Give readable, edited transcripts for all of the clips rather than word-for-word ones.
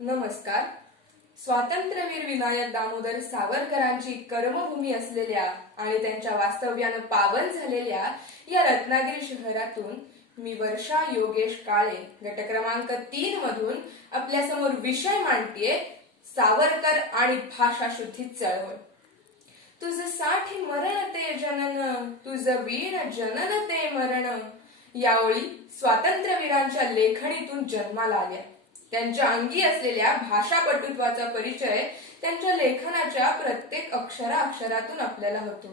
नमस्कार. स्वातंत्र्यवीर विनायक दामोदर सावरकरांची कर्मभूमी असलेल्या आणि त्यांच्या वास्तव्यानं पावन झालेल्या या रत्नागिरी शहरातून मी वर्षा योगेश काळे गट क्रमांक 3 मधून आपल्या समोर विषय मांडतीये, सावरकर आणि भाषाशुद्धी चळवळ. तुझ साठी मरण ते जनन, तुझ वीण जनन ते मरण, या ओळी स्वातंत्र्यवीरांच्या लेखणीतून जन्माला आल्या. त्यांच्या अंगी असलेल्या भाषापटुत्वाचा परिचय त्यांच्या लेखनाच्या प्रत्येक अक्षरातून आपल्याला होतो.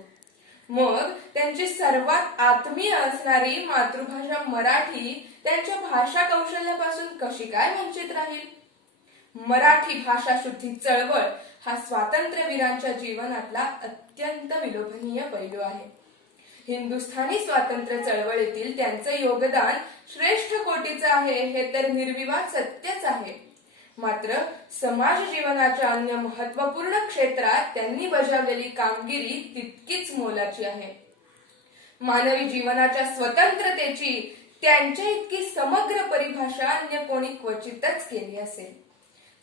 मग त्यांची सर्वात आत्मीय असणारी मातृभाषा मराठी त्यांच्या भाषा कौशल्यापासून कशी काय वंचित राहील? मराठी भाषा शुद्धी चळवळ हा स्वातंत्र्यवीरांच्या जीवनातला अत्यंत विलोभनीय पैलू आहे. हिंदुस्थानी स्वातंत्र्य चळवळीतील त्यांचे योगदान श्रेष्ठ कोटीचं आहे हे तर निर्विवाद सत्यच आहे. मात्र समाज जीवनाच्या अन्य महत्वपूर्ण क्षेत्रात त्यांनी बजावलेली कामगिरी तितकीच मोलाची आहे. मानवी जीवनाच्या स्वतंत्रतेची त्यांच्या इतकी समग्र परिभाषा अन्य कोणी क्वचितच केली असेल.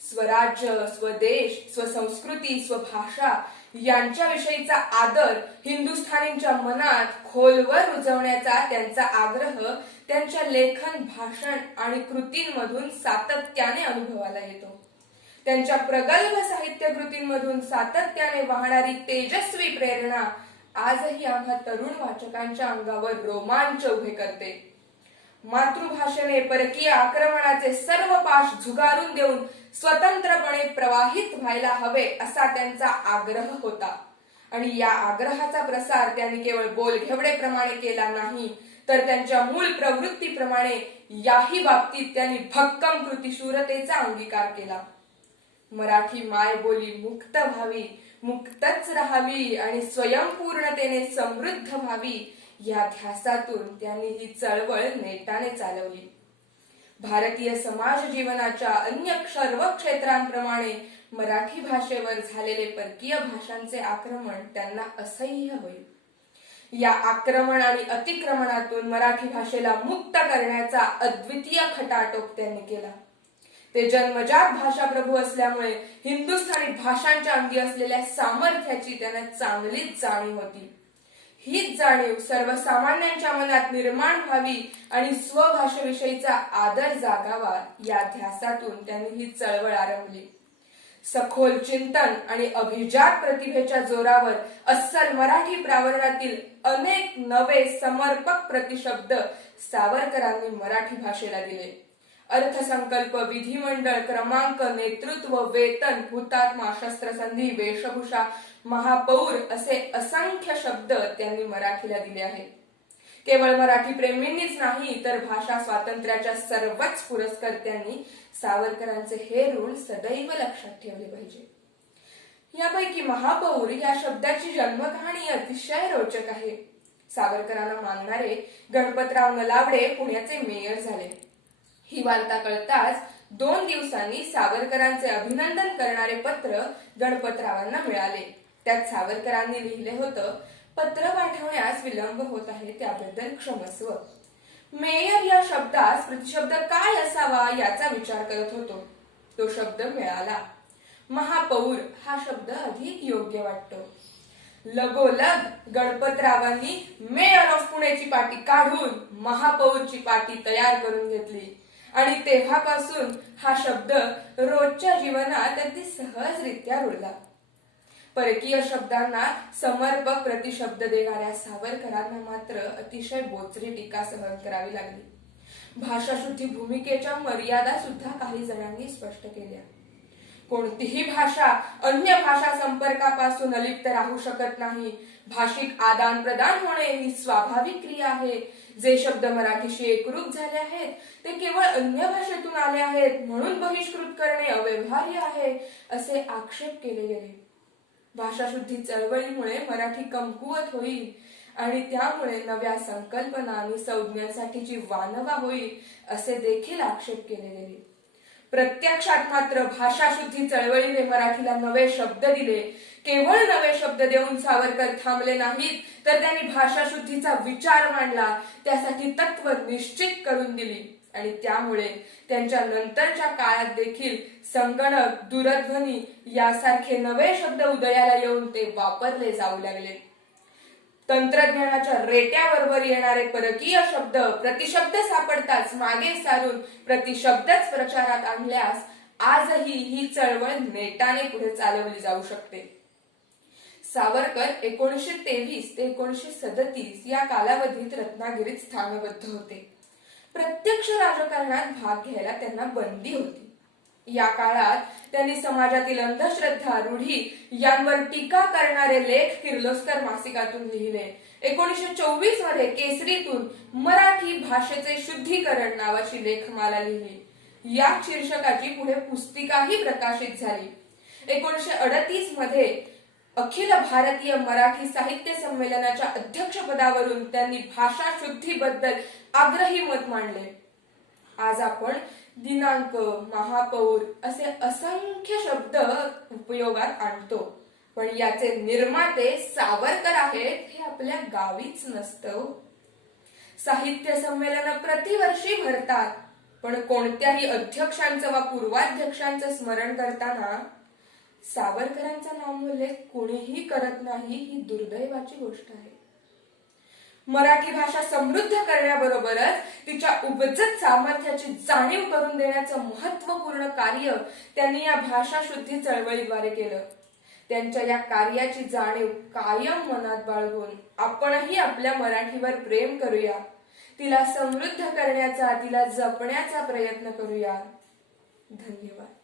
स्वराज्य, स्वदेश, स्वसंस्कृती, स्वभाषा यांच्याविषयीचा आदर हिंदुस्थानींच्या मनात खोलवर रुजवण्याचा त्यांचा आग्रह त्यांच्या लेखन, भाषण आणि कृतींमधून सातत्याने अनुभवाला येतो. त्यांच्या प्रगल्भ साहित्य कृतींमधून सातत्याने वाहणारी तेजस्वी प्रेरणा आजही आम्हा तरुण वाचकांच्या अंगावर रोमांच उभे करते. मातृभाषेने परकीय आक्रमणाचे सर्व पाश झुगारून देऊन स्वतंत्रपणे प्रवाहित व्हायला हवे असा त्यांचा आग्रह होता आणि या आग्रहाचा प्रसार त्यांनी केवळ बोलघेवडेप्रमाणे केला नाही, तर त्यांच्या मूळ प्रवृत्तीप्रमाणे याही बाबतीत त्यांनी भक्कम कृतिशूरतेचा अंगीकार केला. मराठी मायबोली मुक्त व्हावी, मुक्तच राहावी आणि स्वयंपूर्णतेने समृद्ध व्हावी या ध्यासातून त्यांनी ही चळवळ नेटाने चालवली. भारतीय समाज जीवनाच्या अन्य सर्व क्षेत्रांप्रमाणे मराठी भाषेवर झालेले परकीय भाषांचे आक्रमण त्यांना असह्य होईल. या आक्रमण आणि अतिक्रमणातून मराठी भाषेला मुक्त करण्याचा अद्वितीय खटाटोप त्यांनी केला. ते जन्मजात भाषाप्रभू असल्यामुळे हिंदुस्थानी भाषांच्या अंगी असलेल्या सामर्थ्याची त्यांना चांगलीच जाणीव होती. हीच जाणीव सर्वसामान्यांच्या मनात निर्माण व्हावी आणि स्वभाषेविषयीचा आदर जागावा या ध्यासातून त्यांनी ही चळवळ आरंभली. सखोल चिंतन आणि अभिजात प्रतिभेच्या जोरावर अस्सल मराठी प्रावरणातील अनेक नवे समर्पक प्रतिशब्द सावरकरांनी मराठी भाषेला दिले. अर्थसंकल्प, विधिमंडळ, क्रमांक, नेतृत्व, वेतन, हुतात्मा, शस्त्रसंधी, वेशभूषा, महापौर असे असंख्य शब्द त्यांनी मराठीला दिले आहेत. केवळ मराठी प्रेमींनीच नाही तर भाषा स्वातंत्र्याच्या सर्वच पुरस्कर्त्यांनी सावरकरांचे हे ऋण सदैव लक्षात ठेवले पाहिजे. यापैकी महापौर या शब्दाची जन्मकहाणी अतिशय रोचक आहे. सावरकरांना मानणारे गणपतराव नलावडे पुण्याचे मेयर झाले. ही वार्ता कळताच 2 दिवसांनी सावरकरांचे अभिनंदन करणारे पत्र गणपतरावांना मिळाले. त्यात सावरकरांनी लिहिले होतं, पत्र पाठवण्यास विलंब होत आहे त्याबद्दल क्षमस्व. मेयर या शब्दास प्रतिशब्द काय असावा याचा विचार करत होतो. तो शब्द मिळाला. महापौर हा शब्द अधिक योग्य वाटतो. लगोलग गणपतरावांनी मेयर ऑफ पुणेची पाटी काढून महापौरची पाटी तयार करून घेतली आणि तेव्हापासून हा शब्द रोजच्या जीवनात अगदी सहजरित्या रुळला. परकीय शब्दांना समर्पक प्रतिशब्द देणाऱ्या सावरकरांना मात्र अतिशय बोचरी टीका सहन करावी लागली. भाषाशुद्धी भूमिकेच्या मर्यादा सुद्धा काही जणांनी स्पष्ट केल्या. कोणतीही भाषा अन्य भाषा संपर्कापासून अलिप्त राहू शकत नाही. भाषिक आदान प्रदान होणे ही स्वाभाविक क्रिया आहे. जे शब्द मराठीशी एकरूप झाले आहेत ते केवळ अन्य भाषेतून आले आहेत म्हणून बहिष्कृत करणे अव्यवहार्य आहे असे आक्षेप केले गेले. भाषाशुद्धी चळवळीमुळे मराठी कमकुवत होईल आणि त्यामुळे नव्या संकल्पना आणि संज्ञांसाठीची वानवा होईल असे देखील आक्षेप केले गेले. प्रत्यक्षात मात्र भाषाशुद्धी चळवळीने मराठीला नवे शब्द दिले. केवळ नवे शब्द देऊन सावरकर थांबले नाहीत, तर त्यांनी भाषाशुद्धीचा विचार मांडला, त्यासाठी तत्व निश्चित करून दिली आणि त्यामुळे त्यांच्या नंतरच्या काळात देखील संगणक, दूरध्वनी यासारखे नवे शब्द उदयाला येऊन ते वापरले जाऊ लागले. तंत्रज्ञानाच्या रेट्याबरोबर येणारे परकीय शब्द प्रतिशब्द सापडताच मागे सारून प्रतिशब्दच प्रचारात आणल्यास आजही ही चळवळ नेटाने पुढे चालवली जाऊ शकते. सावरकर 1923 ते 1937 या कालावधीत रत्नागिरीत स्थानबद्ध होते. प्रत्यक्ष राजकारणात भाग घ्यायला त्यांना बंदी होती. या काळात त्यांनी समाजातील अंधश्रद्धा, रूढी यांवर टीका करणारे लेख किर्लोस्कर मासिकातून लिहिले. 1924 मध्ये केसरीतून मराठी भाषेचे शुद्धीकरण नावाची लेखमाला लिहिली. या शीर्षकाची पुढे पुस्तिकाही प्रकाशित झाली. 1938 मध्ये अखिल भारतीय मराठी साहित्य संमेलनाच्या अध्यक्षपदावरून त्यांनी भाषा शुद्धीबद्दल आग्रही मत मांडले. आज आपण दिनांक, महापौर असे असंख्य शब्द उपयोगात आणतो, पण याचे निर्माते सावरकर आहेत हे आपल्या गावीच नसतं. साहित्य संमेलन प्रतिवर्षी भरतात, पण कोणत्याही अध्यक्षांचं वा पूर्वाध्यक्षांचं स्मरण करताना सावरकरांचा नामोल्लेख कोणीही करत नाही, ही दुर्दैवाची गोष्ट आहे. मराठी भाषा समृद्ध करण्याबरोबरच तिच्या उपजत सामर्थ्याची जाणीव करून देण्याचं महत्वपूर्ण कार्य त्यांनी या भाषा शुद्धी चळवळीद्वारे केलं. त्यांच्या या कार्याची जाणीव कायम मनात बाळगून आपणही आपल्या मराठीवर प्रेम करूया, तिला समृद्ध करण्याचा, तिला जपण्याचा प्रयत्न करूया. धन्यवाद.